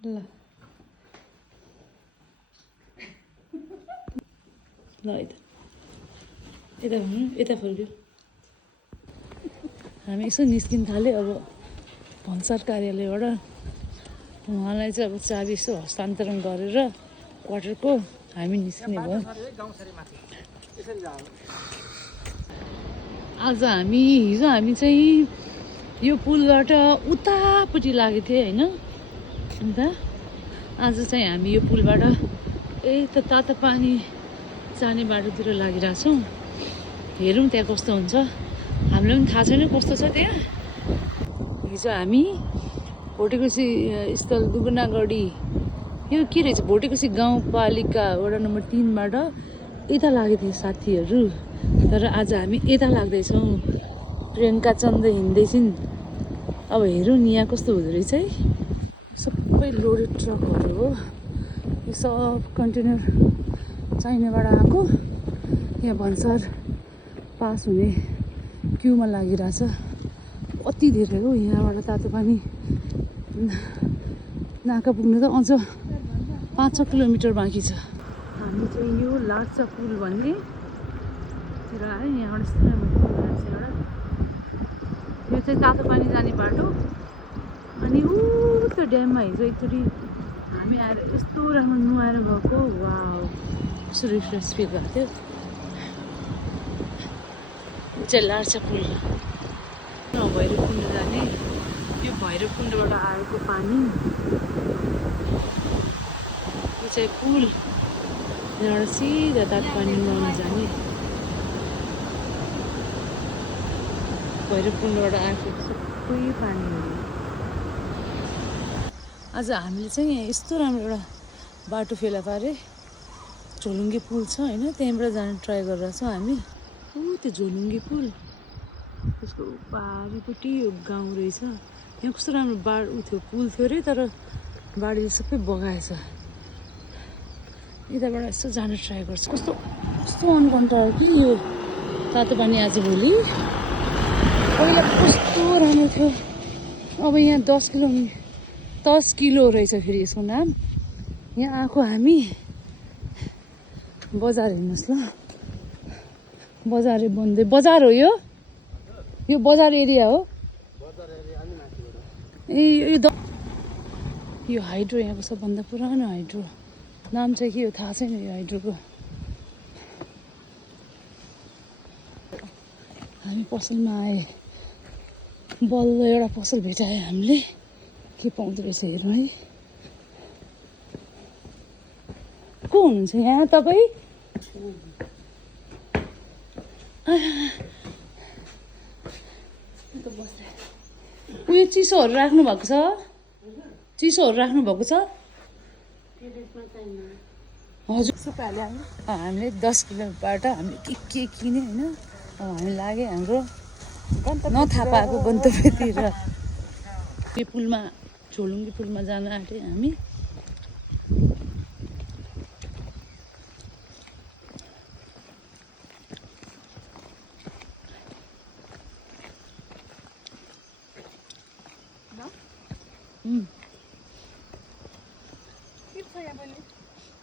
ल ल यता भन्नु यता फर्क्यो हामी यसो निस्किन थाल्यो अब भन्सार कार्यालयबाट उहाँलाई चाहिँ अब चाबी यसो हस्तान्तरण गरेर क्वार्टरको हामी निस्किने भयो आज हिजो हामी चाहिँ यो पुलबाट उतापट्टि लागेको थियो होइन अन्त आज चाहिँ हामी यो पुलबाट त तातो पानी जाने बाटोतिर लागिरहेछौँ हेरौँ त्यहाँ कस्तो हुन्छ हामीलाई पनि थाहा छैन कस्तो छ त्यहाँ हिजो हामी भोटेकोसी स्थल दुगुनागढी यो के रहेछ भोटेकोसी गाउँपालिका वडा नम्बर 3बाट यता लागेको थियो साथीहरू तर आज हामी यता लाग्दैछौँ प्रियङ्का चन्द हिँड्दैछिन् अब हेरौँ नि यहाँ कस्तो हुँदो रहेछ है सबै लोडेड ट्रकहरू हो यो सब कन्टेनर चाइनाबाट आएको यहाँ भन्सार पास हुने क्युमा लागिरहेछ अति धेरै हो यहाँबाट तातो पानी नाका पुग्नु त अझ 5-6 किलोमिटर बाँकी छ हामी चाहिँ यो लार्चा पुल भन्ने तिर आयो यहाँबाट यो चाहिँ तातो पानी जाने बाटो अनि ऊ त्यो ड्याममा हिजो एकचोटि हामी आएर यस्तो राम्रो नुहाएर गएको वाउ कस्तो रिफ्रेस फिल भएको थियो यो चाहिँ लार्चा पुल भैरवकुण्ड जाने यो भैरवकुण्डबाट आएको पानी यो चाहिँ पुल यहाँबाट सिधा तातो पानी नुहाउन जाने भैरवकुण्डबाट आएको सबै पानीहरू आज हामीले चाहिँ यहाँ यस्तो राम्रो एउटा बाटो फेला पारे झोलुङ्गे पुल छ होइन त्यहाँबाट जान ट्राई गरिरहेको छौँ हामी त्यो झोलुङ्गे पुल त्यसको पारिपट्टि यो गाउँ रहेछ यहाँ कस्तो राम्रो थियो पुल थियो अरे तर बाढीले सबै बगाएछ यताबाट यसो जान ट्राई गर्छ कस्तो कस्तो अनकन्ट्रोल कि यो तातो पानी आजभोलि पहिला कस्तो राम्रो थियो अब यहाँ 10 किलो रहेछ फेरि यसको नाम यहाँ आएको हामी बजार हेर्नुहोस् ल बजारै बन्दै बजार हो यो बजार एरिया हो यो हाइड्रो यहाँको सबभन्दा पुरानो हाइड्रो नाम चाहिँ के हो थाहा छैन यो हाइड्रोको हामी पसलमा आए बल्ल एउटा पसल भेटायो हामीले के पाउँदो रहेछ हेरौँ है को हुनुहुन्छ यहाँ तपाईँ उयो चिसोहरू राख्नु भएको छ हजुर हामीले 10 किलोबाट हामीले के किने होइन अब हामी लाग्यो हाम्रो नथाहा पाएको गन्तव्यतिर यो पुलमा झोलुङ्गे पुलमा जान आँट्यौँ हामी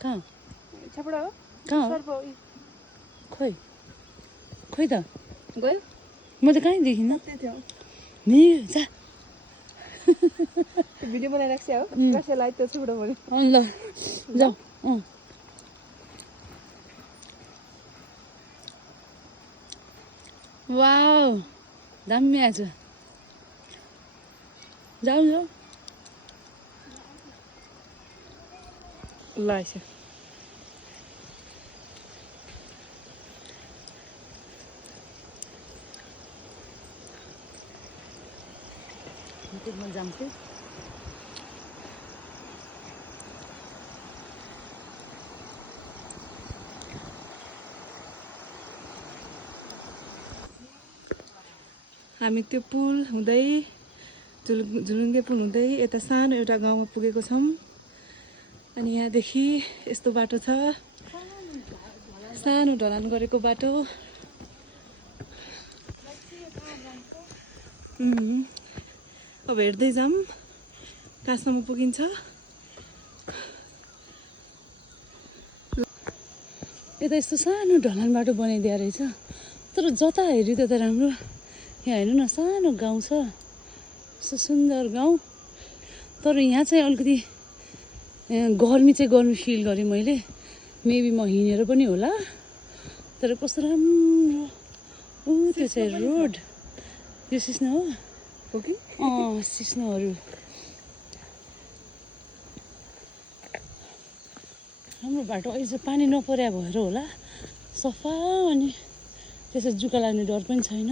कहाँ खोइ त गयो म त कहीँ देखिनँ नि जा भिडियो बनाइराख्छ हो कसैलाई त्यो छुबाट भयो ल जाऊ वाउ दामी आएछ जाऊ ल आइस युट्युबमा जान्छु हामी त्यो पुल हुँदै झुलुङ्गे पुल हुँदै यता सानो एउटा गाउँमा पुगेको छौँ अनि यहाँदेखि यस्तो बाटो छ सानो ढलान गरेको बाटो अब हेर्दै जाऊँ कहाँसम्म पुगिन्छ यता यस्तो सानो ढलान बाटो बनाइदिएको रहेछ तर जता हेऱ्यो त्यता राम्रो। यहाँ हेर्नु न सानो गाउँ छ यस्तो सुन्दर गाउँ तर यहाँ चाहिँ अलिकति गर्मी चाहिँ गर्मी फिल गरेँ मैले मेबी म हिँडेर पनि होला तर कस्तो राम्रो त्यो चाहिँ रोड यो सिस्नो हो कि सिस्नोहरू राम्रो बाटो अहिले चाहिँ पानी नपर्या भएर होला सफा अनि त्यसै जुका लाग्ने डर पनि छैन।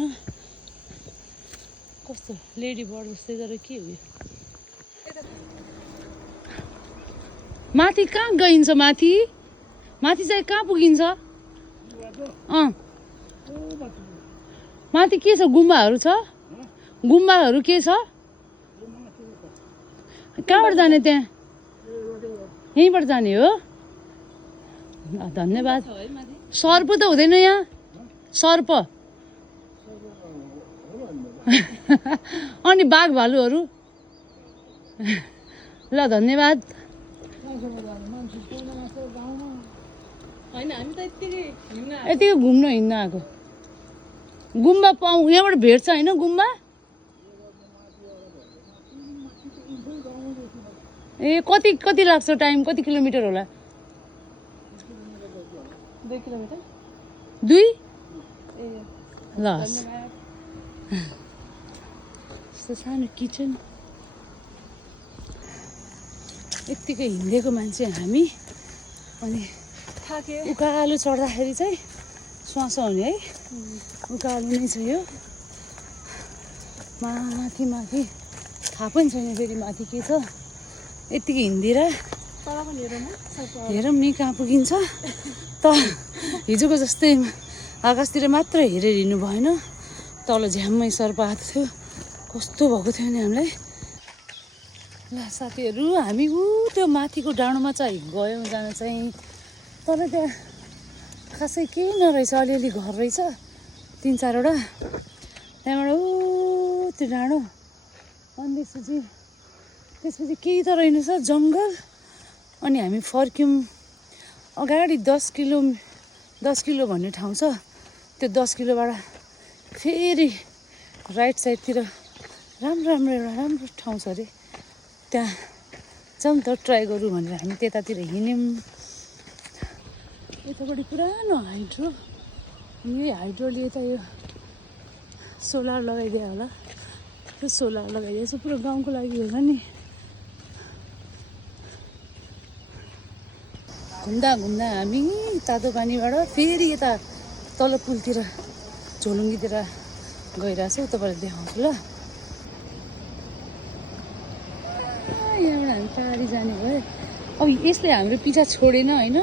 कस्तो लेडी बर्ड जस्तै तर के हो यो माथि कहाँ गइन्छ माथि माथि चाहिँ कहाँ पुगिन्छ माथि के छ गुम्बाहरू छ गुम्बाहरू के छ कहाँबाट जाने त्यहाँ यहीँबाट जाने हो धन्यवाद। सर्प त हुँदैन यहाँ सर्प अनि बाघ भालुहरू ल धन्यवाद। यतिकै घुम्न हिँड्न आएको गुम्बा पाउँ यहाँबाट भेट्छ होइन गुम्बा ए कति कति लाग्छ टाइम कति किलोमिटर होला 2 किलोमिटर 2 ल यस्तो सानो किचन यत्तिकै हिँडेको मान्छे हामी अनि उकालो चढ्दाखेरि चाहिँ श्वास आउने है उकालो नै छ यो माथि माथि थाहा पनि छैन फेरि माथि के छ यत्तिकै हिँडेर हेरौँ नि कहाँ पुगिन्छ त हिजोको जस्तै आकाशतिर मात्र हेरेर हिँड्नु भएन तल झ्याम्मै सर्प आएको थियो कस्तो भएको थियो नि हामीलाई। ल साथीहरू हामी त्यो माथिको डाँडोमा चाहिँ गयौँ जान चाहिँ तर त्यहाँ खासै केही नरहेछ अलिअलि घर रहेछ 3-4वटा त्यहाँबाट त्यो डाँडो अनि त्यसपछि केही त रहेनछ जङ्गल अनि हामी फर्क्यौँ अगाडि 10 किलो भन्ने ठाउँ छ त्यो 10 किलोबाट फेरि राइट साइडतिर राम्रो ठाउँ छ अरे त्यहाँ जाउँ त ट्राई गरौँ भनेर हामी त्यतातिर हिँड्यौँ। यतापट्टि पुरानो हाइड्रो यही हाइड्रोले त यो सोलर लगाइदियो होला त्यो सोलर लगाइदिएछ पुरो गाउँको लागि होला नि। घुम्दा हामी तातो पानीबाट फेरि यता तल पुलतिर झोलुङ्गीतिर गइरहेछौँ तपाईँलाई देखाउँछु ल। यहाँबाट हामी टाढी जाने भयो अब यसले हाम्रो पिछा छोडेन होइन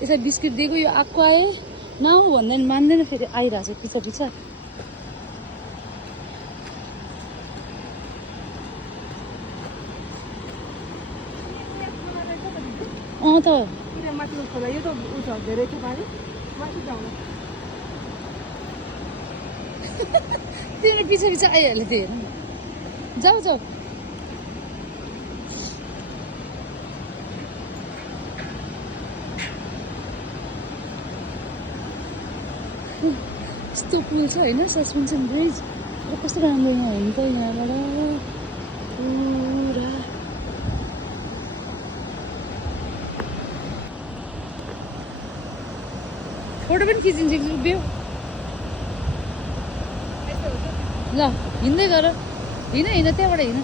यसलाई बिस्किट दिएको यो आएको आए नआऊ भन्दा नि मान्दैन फेरि आइरहेछ पिछा त तिम्रो पिछा आइहाल्यो त्यो हेर्नु जाऊ यस्तो पुल छ होइन सस्पेन्सन ब्रिज कस्तो राम्रो यहाँ हुनु त यहाँबाट पुरा फोटो पनि खिचिन्छ कि उभियो ल हिँड्दै गर हिँड त्यहाँबाट हिँड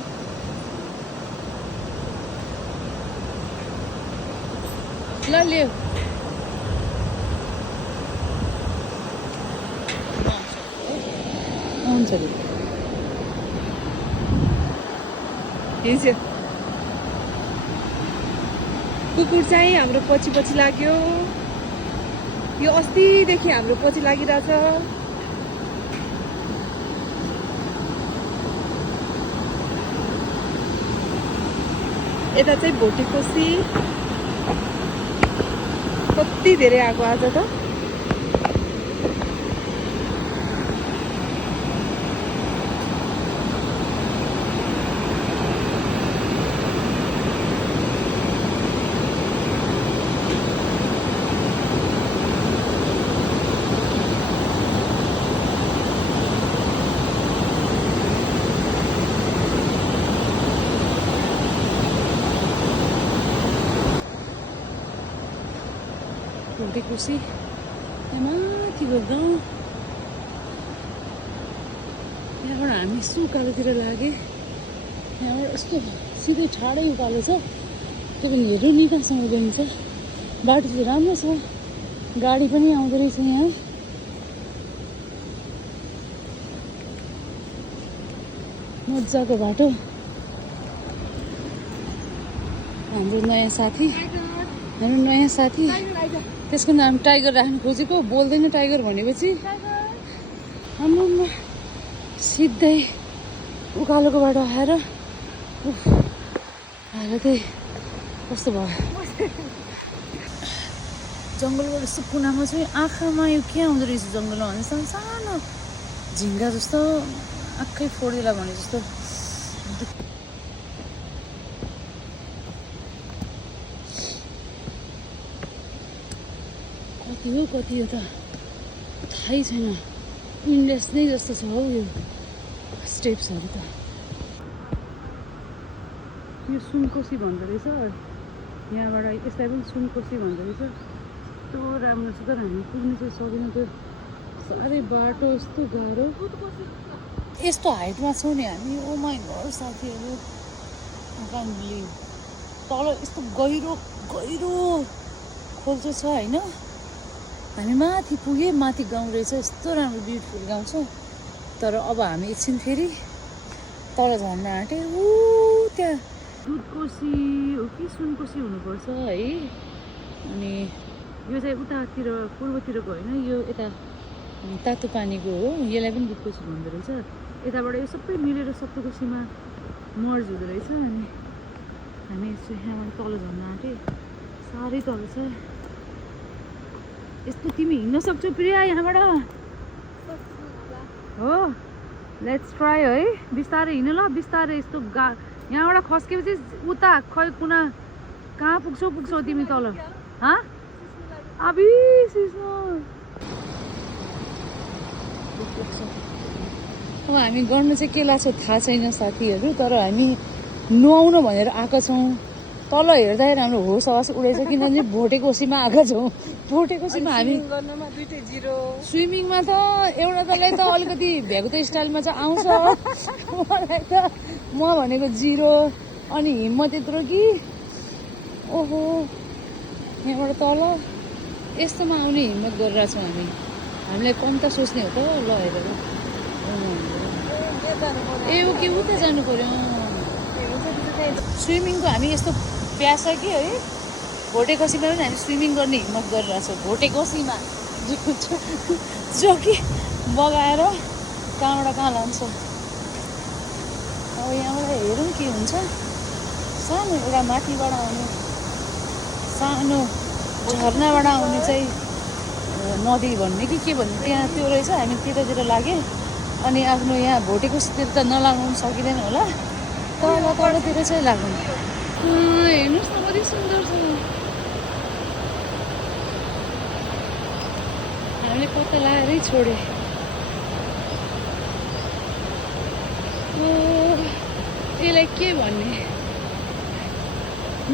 ल ल्याऊ हुन्छ कुकुर चाहिँ हाम्रो पछि लाग्यो यो अस्तिदेखि हाम्रो पछि लागिरहेछ यता चाहिँ भोटेकोसी कति धेरै आएको आज त भोटेकोसी यहाँ माथिको गाउँ। यहाँबाट हामी यस्तो उकालोतिर लागे। यहाँबाट यस्तो सिधै ठाडै उकालो छ, त्यो पनि हेर्नु नि कहाँसम्म गइन्छ। बाटो चाहिँ राम्रो छ, गाडी पनि आउँदो रहेछ यहाँ। मजाको बाटो। हाम्रो नयाँ साथी, त्यसको नाम टाइगर राख्नु खोजेको, बोल्दैन टाइगर भनेपछि। हाम्रो सिधै उकालोको बाटो आएर हालतै कस्तो भयो। जङ्गलबाट यस्तो कुनामा चाहिँ आँखामा यो के आउँदो रहेछ जङ्गलमा भने सानो सानो झिङ्गा जस्तो, आँखै फोडिदिएला भने जस्तो। कति हो कति हो त थाहै छैन। इन्डेक्स नै जस्तो छ हौ यो स्टेप्सहरू त। यो सुनकोसी भन्दो रहेछ, यहाँबाट यसलाई पनि सुनकोसी भन्दो रहेछ। यस्तो राम्रो छ तर हामी पुग्नु चाहिँ सक्दैनौँ, त्यो साह्रै बाटो यस्तो गाह्रो। यस्तो हाइटमा छौँ नि हामी। ओ माइ गड साथीहरू, तल यस्तो गहिरो गहिरो खोल्चो छ होइन। हामी माथि पुगेँ, माथि गाउँ रहेछ, यस्तो राम्रो ब्युटिफुल गाउँ छ। तर अब हामी एकछिन फेरि तल झर्न आँट्यो। ऊ त्यहाँ दुधकोसी हो कि सुनकोसी हुनुपर्छ है। अनि यो चाहिँ उतातिर पूर्वतिरको होइन, यो यता तातो पानीको हो। यसलाई पनि दुधकोसी भन्दो रहेछ। यताबाट यो सबै मिलेर सप्तकोसीमा मर्ज हुँदो रहेछ। अनि हामी यहाँबाट तल झर्न आँट्यो, साह्रै तल छ। यस्तो तिमी हिँड्न सक्छौ प्रिया यहाँबाट? हो, लेट्स ट्राई है। बिस्तारै हिँड्नु ल, बिस्तारै। यस्तो यहाँबाट खस्केपछि उता खै कुना कहाँ पुग्छौ तिमी तल। अबि अब हामी गर्नु चाहिँ के लाग्छ थाहा छैन साथीहरू, तर हामी नुहाउन भनेर आएका छौँ। तल हेर्दाखेरि हाम्रो होस हवास उडेछ, किनभने भोटेकोसीमा आएका छौँ। भोटेकोसीमा हामी स्विमिङमा त एउटा तलाई त अलिकति भ्यागुतो स्टाइलमा चाहिँ आउँछ, मलाई त म भनेको 0। अनि हिम्मत यत्रो कि ओहो, यहाँबाट तल यस्तोमा आउने हिम्मत गरिरहेको छौँ हामी। हामीलाई कम त सोच्ने हो त ल हेरेर। ए ओके, उता जानु पर्यो। स्विमिङको हामी यस्तो प्यास कि है, भोटेकोसीमा पनि हामी स्विमिङ गर्ने हिम्मत गरिरहेछौँ। भोटेकोसीमा जो कि बगाएर कहाँबाट कहाँ लान्छ। अब यहाँबाट हेरौँ के हुन्छ। सानो एउटा माथिबाट आउने सानो झर्नाबाट आउने चाहिँ नदी भन्ने कि के भन्ने त्यहाँ त्यो रहेछ। हामी त्यतातिर लाग्यो। अनि आफ्नो यहाँ भोटेकोसीतिर त नलागाउनु सकिँदैन होला, तलतिर चाहिँ लागौँ। हेर्नुहोस् न कति सुन्दर छ। हामीले कता लाएरै छोडे। यसलाई के भन्ने,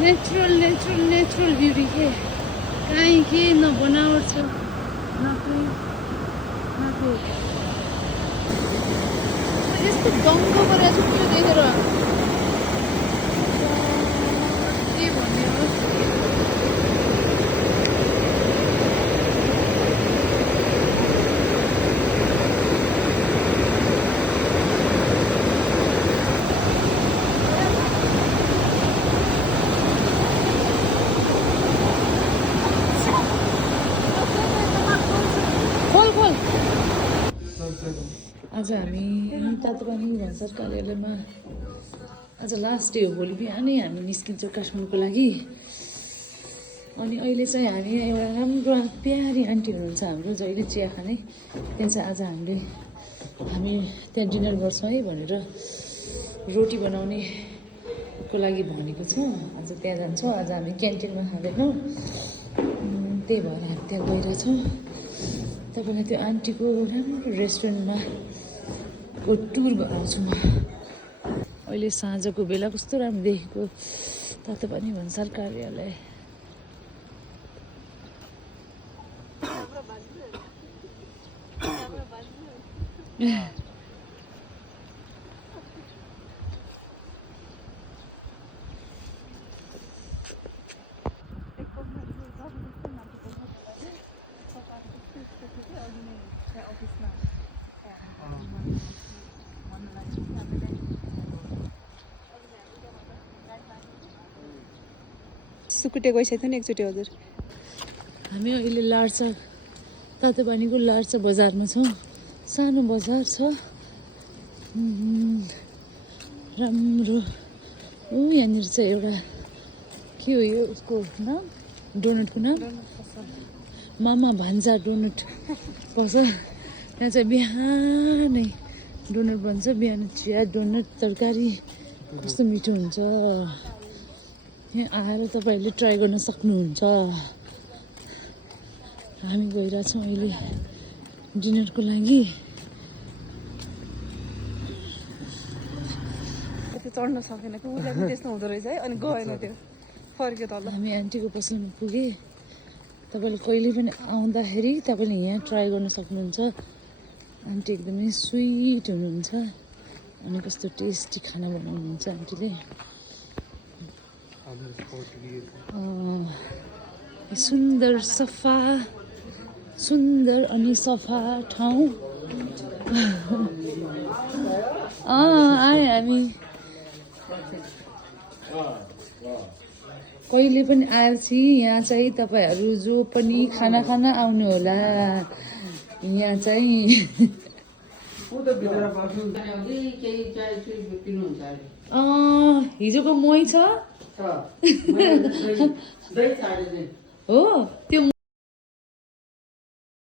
नेचुरल ब्युटी के। कहीँ के न बनावट छ न यस्तो दङ्ग गरेर चाहिँ त्यो देखेर के भन्ने हो। आज हामी तातो पानी भन्सार कार्यालयमा आज लास्ट डे हो। भोलि बिहानै हामी निस्किन्छौँ काठमाडौँको लागि। अनि अहिले चाहिँ हामी एउटा राम्रो प्यारी आन्टी हुनुहुन्छ हाम्रो, जहिले चिया खाने। त्यहाँ चाहिँ आज हामी त्यहाँ डिनर गर्छौँ है भनेर रोटी बनाउनेको लागि भनेको छौँ। आज त्यहाँ जान्छौँ। आज हामी क्यान्टिनमा खाँदैनौँ, त्यही भएर हामी त्यहाँ गइरहेछौँ। तपाईँलाई त्यो आन्टीको राम्रो रेस्टुरेन्टमा टुर गराउँछु म। अहिले साँझको बेला कस्तो राम्रो देखेको तातो पानी भन्सार कार्यालय। सुकुटे गइसकेको थियो नि एकचोटि हजुर। हामी अहिले लार्चा तातेपानीको लार्चा बजारमा छौँ। सानो बजार छ, राम्रो। यहाँनिर चाहिँ एउटा के हो यो उसको नाम, डोनटको नाम मामा भान्जा डोनट पर्छ। यहाँ चाहिँ बिहानै डोनट बन्छ, बिहान चिया डोनट तरकारी कस्तो मिठो हुन्छ। यहाँ आएर तपाईँहरूले ट्राई गर्न सक्नुहुन्छ। हामी गइरहेछौँ अहिले डिनरको लागि। चढ्न सकेन कि उसलाई पनि त्यस्तो हुँदो रहेछ है, अनि गएन त्यो, फर्क्यो तल। हामी आन्टीको पसलमा पुगे। तपाईँले कहिले पनि आउँदाखेरि तपाईँले यहाँ ट्राई गर्न सक्नुहुन्छ। आन्टी एकदमै स्विट हुनुहुन्छ अनि कस्तो टेस्टी खाना बनाउनुहुन्छ आन्टीले। सुन्दर सफा, सुन्दर अनि सफा ठाउँ। आए हामी कहिले पनि आएपछि यहाँ चाहिँ तपाईँहरू जो पनि खाना खान आउनु होला। यहाँ चाहिँ हिजोको मही छ हो त्यो